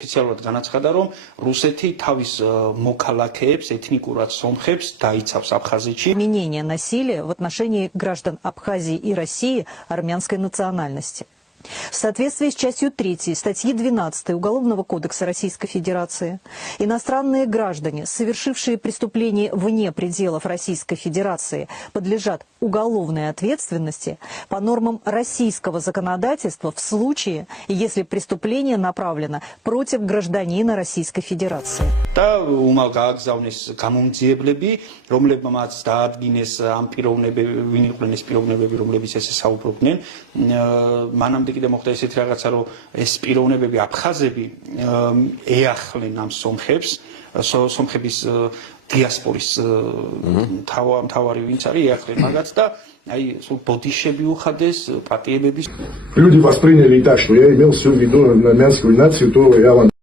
Официально განაცხადა, რომ რუსეთი თავის მოქალაქეებს, ეთნიკურად სომხებს დაიცავს აფხაზეთში. Применение насилия в отношении граждан Абхазии и России армянской национальности. В соответствии с частью 3 статьи 12 Уголовного кодекса Российской Федерации, иностранные граждане, совершившие преступления вне пределов Российской Федерации, подлежат уголовной ответственности по нормам российского законодательства в случае, если преступление направлено против гражданина Российской Федерации. და უმალ გააგზავნეს გამომძიებლები, რომლებმაც დაადგინეს ამ პიროვნებები, ვინ იყვნენ ეს პიროვნებები, რომლებიც ესე საუბრობდნენ. მანამდე კიდე მოხდა ესეთი რაღაცა, რომ ეს პიროვნებები აფხაზები ეახლენ ამ სომხებს, სომხების დიასპორის მთავარი ვინც არის ეახლენ მაგაც და აი სულ ბოდიშები უხადეს პატიებების. Люди восприняли так, что я имел всю в виду армянскую нацию, то я вам